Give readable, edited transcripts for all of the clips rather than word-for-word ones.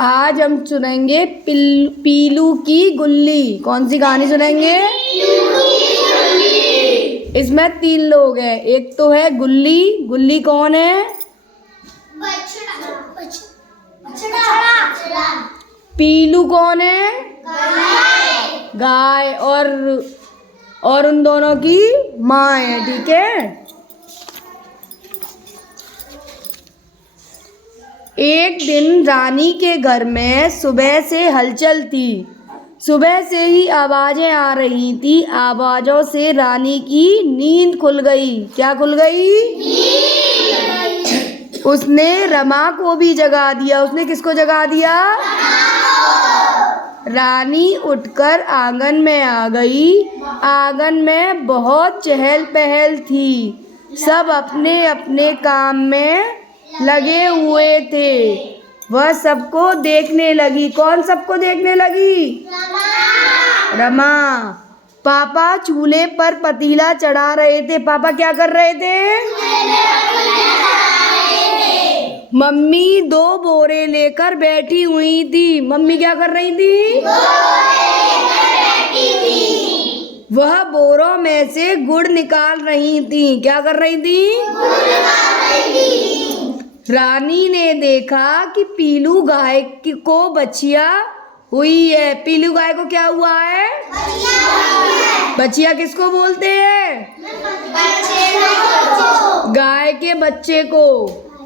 आज हम सुनेंगे पीलू की गुल्ली। कौन सी कहानी सुनेंगे? इसमें 3 लोग हैं। एक तो है गुल्ली। गुल्ली कौन है? पीलू कौन है? गाय। और उन दोनों की माँ है। ठीक है। एक दिन रानी के घर में सुबह से हलचल थी। सुबह से ही आवाजें आ रही थी। आवाजों से रानी की नींद खुल गई। क्या खुल गई? उसने रमा को भी जगा दिया। उसने किसको जगा दिया? रानी उठकर आंगन में आ गई। आंगन में बहुत चहल पहल थी। सब अपने अपने काम में लगे हुए थे। वह सबको देखने लगी। कौन सबको देखने लगी? रमा। पापा चूल्हे पर पतीला चढ़ा रहे थे। पापा क्या कर रहे थे? मम्मी 2 बोरे लेकर बैठी हुई थी। मम्मी क्या कर रही थी? वह बोरों में से गुड़ निकाल रही थी। क्या कर रही थी? रानी ने देखा कि पीलू गाय को बछिया हुई है। पीलू गाय को क्या हुआ है? बछिया किसको बोलते हैं? गाय के बच्चे को।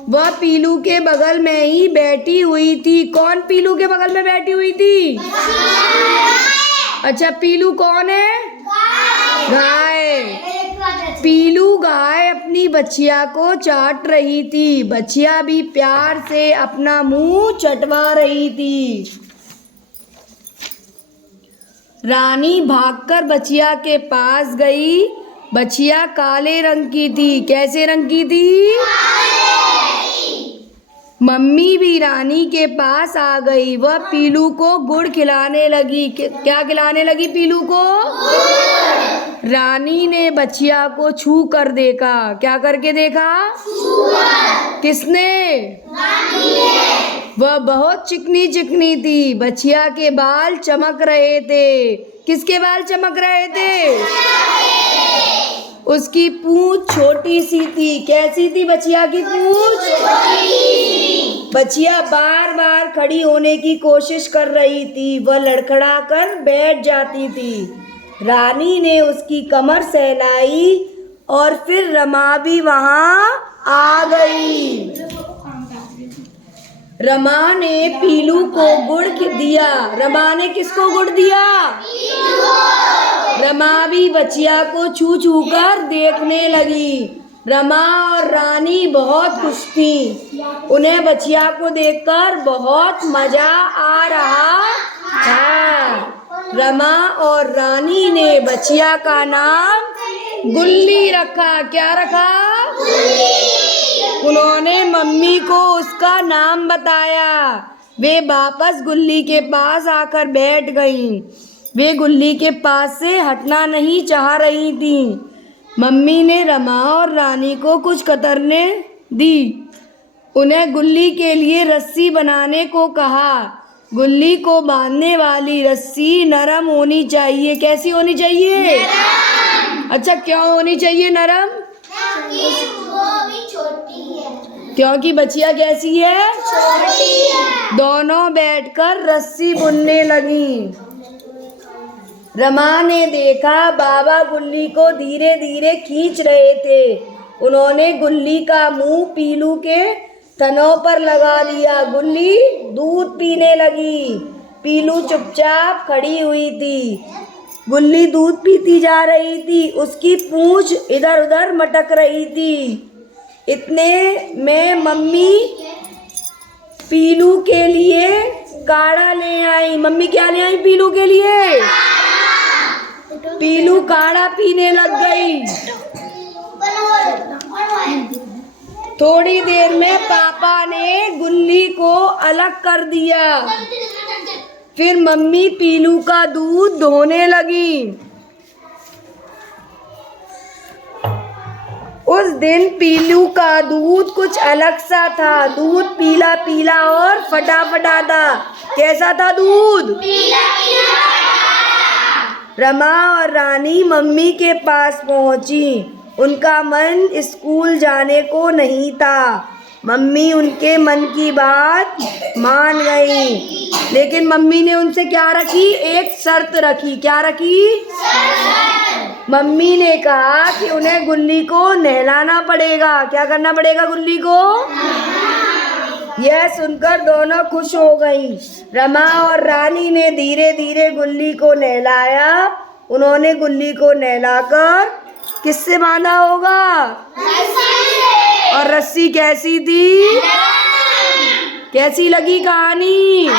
वह पीलू के बगल में ही बैठी हुई थी। कौन पीलू के बगल में बैठी हुई थी? अच्छा, पीलू कौन है? गाय। पीलू गाय अपनी बछिया को चाट रही थी। बछिया भी प्यार से अपना मुंह चटवा रही थी। रानी भागकर बछिया के पास गई। बछिया काले रंग की थी। कैसे रंग की थी? मम्मी भी रानी के पास आ गई। वह पीलू को गुड़ खिलाने लगी। क्या खिलाने लगी पीलू को? रानी ने बछिया को छू कर देखा। क्या करके देखा? किसने? रानी ने। वह बहुत चिकनी चिकनी थी। बछिया के बाल चमक रहे थे। किसके बाल चमक रहे थे? उसकी पूंछ छोटी सी थी। कैसी थी बछिया की पूंछ? बछिया बार बार खड़ी होने की कोशिश कर रही थी। वह लड़खड़ा कर बैठ जाती थी। रानी ने उसकी कमर सहलाई और फिर रमा भी वहां आ गई। रमा ने पीलू को गुड़ दिया। रमा ने किसको गुड़ दिया? रमा भी बछिया को छू छू कर देखने लगी। रमा और रानी बहुत खुश थी। उन्हें बछिया को देखकर बहुत मजा आ रहा था। रमा और रानी ने बछिया का नाम गुल्ली रखा। क्या रखा? उन्होंने मम्मी को उसका नाम बताया। वे वापस गुल्ली के पास आकर बैठ गईं। वे गुल्ली के पास से हटना नहीं चाह रही थी। मम्मी ने रमा और रानी को कुछ कतरने दी। उन्हें गुल्ली के लिए रस्सी बनाने को कहा। गुल्ली को बांधने वाली रस्सी नरम होनी चाहिए। कैसी होनी चाहिए? नरम। अच्छा, क्यों होनी चाहिए नरम? क्योंकि वो भी छोटी है। क्योंकि बछिया कैसी है? छोटी है। दोनों बैठकर रस्सी बुनने लगी। रमा ने देखा बाबा गुल्ली को धीरे धीरे खींच रहे थे। उन्होंने गुल्ली का मुंह पीलू के थनों पर लगा दिया। गुल्ली दूध पीने लगी। पीलू चुपचाप खड़ी हुई थी। गुल्ली दूध पीती जा रही थी। उसकी पूंछ इधर उधर मटक रही थी। इतने में मम्मी पीलू के लिए काढ़ा ले आई। मम्मी क्या ले आई पीलू के लिए? पीलू काढ़ा पीने लग गई। थोड़ी देर में पापा ने गुल्ली को अलग कर दिया। फिर मम्मी पीलू का दूध धोने लगी। उस दिन पीलू का दूध कुछ अलग सा था। दूध पीला पीला और फटा फटा था। कैसा था दूध? पीला पीला। रमा और रानी मम्मी के पास पहुंची। उनका मन स्कूल जाने को नहीं था। मम्मी उनके मन की बात मान गई, लेकिन मम्मी ने उनसे क्या रखी? एक शर्त रखी। क्या रखी? मम्मी ने कहा कि उन्हें गुल्ली को नहलाना पड़ेगा। क्या करना पड़ेगा गुल्ली को? यह सुनकर दोनों खुश हो गई। रमा और रानी ने धीरे धीरे गुल्ली को नहलाया। उन्होंने गुल्ली को नहलाकर किससे बांधा होगा? और रस्सी कैसी थी? कैसी लगी कहानी?